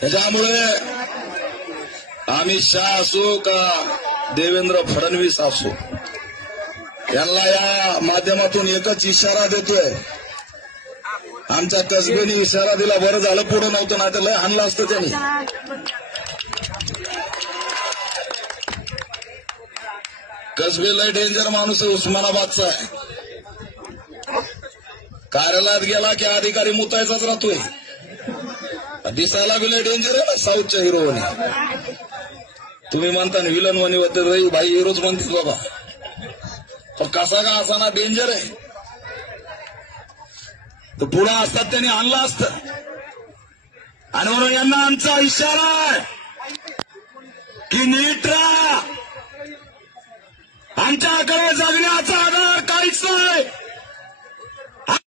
त्याच्यामुळे अमित शहा असो का देवेंद्र फडणवीस असो, यांना या माध्यमातून एकच इशारा देतोय. आमच्या कसबेने इशारा दिला, बरं झालं पुढे नव्हतं, नाही तर लय हाणलं असतं त्यांनी. कसबे लय डेंजर माणूस आहे, उस्मानाबादचा आहे. कार्यालयात गेला की अधिकारी मुतायचाच राहतोय. दिसायला बी लय डेंजर आहे ना, साऊथच्या हिरोने. तुम्ही म्हणता ना विलन वनी होते, भाई हिरोच म्हणतील बाबा, पण कसा का असा ना डेंजर आहे. तर पुढे असतात त्यांनी आणलं असतं. आणि म्हणून यांना आमचा इशारा आहे की नीट राहा. आमच्याकडे जगण्याचा आधार काहीच नाही.